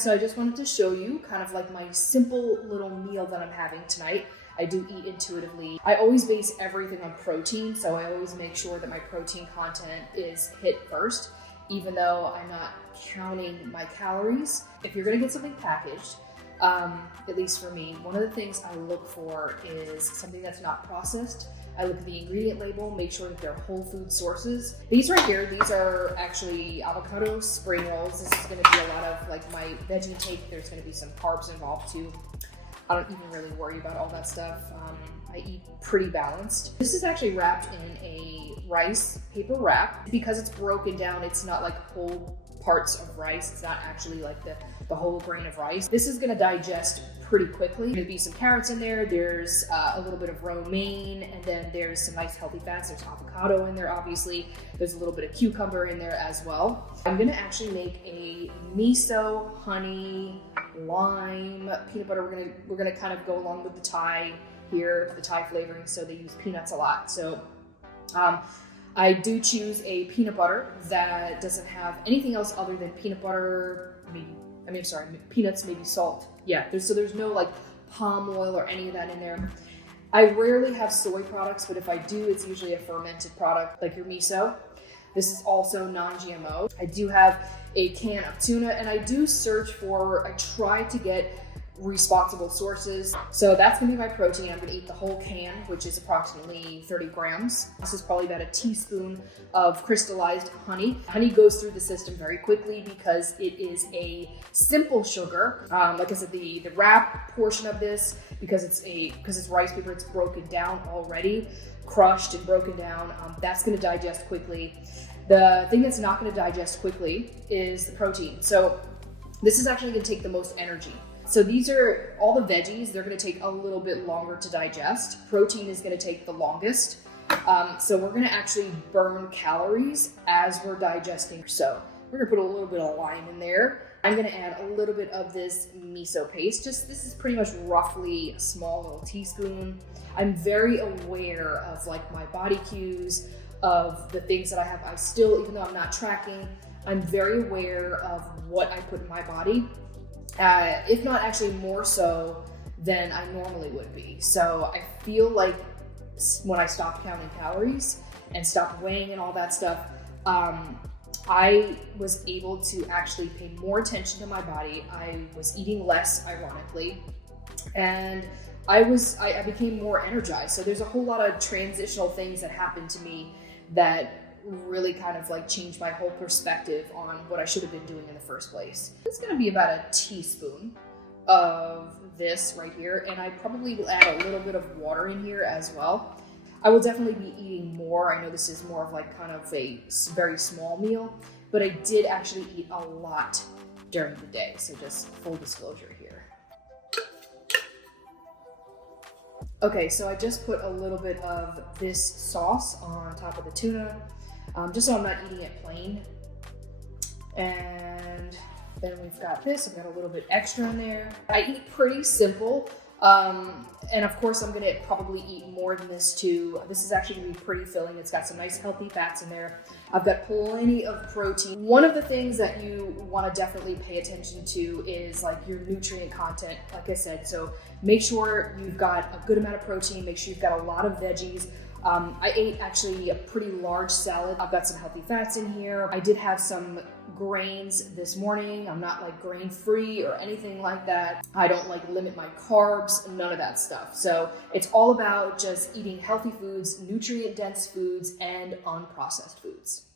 So I just wanted to show you kind of like my simple little meal that I'm having tonight. I do eat intuitively. I always base everything on protein, so I always make sure that my protein content is hit first, even though I'm not counting my calories. If you're gonna get something packaged, at least for me, one of the things I look for is something that's not processed. I look at the ingredient label, make sure that they're whole food sources. These right here, these are actually avocado spring rolls. This is gonna be a lot of like my veg intake. There's gonna be some carbs involved too. I don't even really worry about all that stuff. I eat pretty balanced. This is actually wrapped in a rice paper wrap. Because it's broken down, it's not like whole parts of rice. It's not actually like the whole grain of rice. This is gonna digest pretty quickly. There's gonna be some carrots in there. There's a little bit of romaine, and then there's some nice healthy fats. There's avocado in there, obviously. There's a little bit of cucumber in there as well. I'm gonna actually make a miso, honey, lime, peanut butter. We're gonna kind of go along with the Thai here, the Thai flavoring, so they use peanuts a lot. So I do choose a peanut butter that doesn't have anything else other than peanut butter, peanuts, maybe salt. Yeah, there's no like palm oil or any of that in there. I rarely have soy products, but if I do, it's usually a fermented product like your miso. This is also non-GMO. I do have a can of tuna, and I try to get responsible sources. So that's gonna be my protein. I'm gonna eat the whole can, which is approximately 30 grams. This is probably about a teaspoon of crystallized honey. Honey goes through the system very quickly because it is a simple sugar. Like I said, the wrap portion of this, because it's rice paper, it's broken down already, crushed and broken down. That's gonna digest quickly. The thing that's not gonna digest quickly is the protein. So this is actually gonna take the most energy. So these are all the veggies. They're gonna take a little bit longer to digest. Protein is gonna take the longest. So we're gonna actually burn calories as we're digesting. So we're gonna put a little bit of lime in there. I'm gonna add a little bit of this miso paste. This is pretty much roughly a small little teaspoon. I'm very aware of like my body cues, of the things that I have. Even though I'm not tracking, I'm very aware of what I put in my body. If not actually more so than I normally would be. So I feel like when I stopped counting calories and stopped weighing and all that stuff, I was able to actually pay more attention to my body. I was eating less, ironically, and I became more energized. So there's a whole lot of transitional things that happened to me that really kind of like changed my whole perspective on what I should have been doing in the first place. It's gonna be about a teaspoon of this right here, and I probably will add a little bit of water in here as well. I will definitely be eating more. I know this is more of like kind of a very small meal, but I did actually eat a lot during the day. So just full disclosure here. Okay, so I just put a little bit of this sauce on top of the tuna, just so I'm not eating it plain. And then we've got this. I've got a little bit extra in there. I eat pretty simple. And of course, I'm gonna probably eat more than this too. This is actually gonna be pretty filling. It's got some nice healthy fats in there. I've got plenty of protein. One of the things that you wanna definitely pay attention to is like your nutrient content, like I said. So make sure you've got a good amount of protein, make sure you've got a lot of veggies. I ate actually a pretty large salad. I've got some healthy fats in here. I did have some grains this morning. I'm not like grain free or anything like that. I don't like limit my carbs, none of that stuff. So it's all about just eating healthy foods, nutrient dense foods, and unprocessed foods.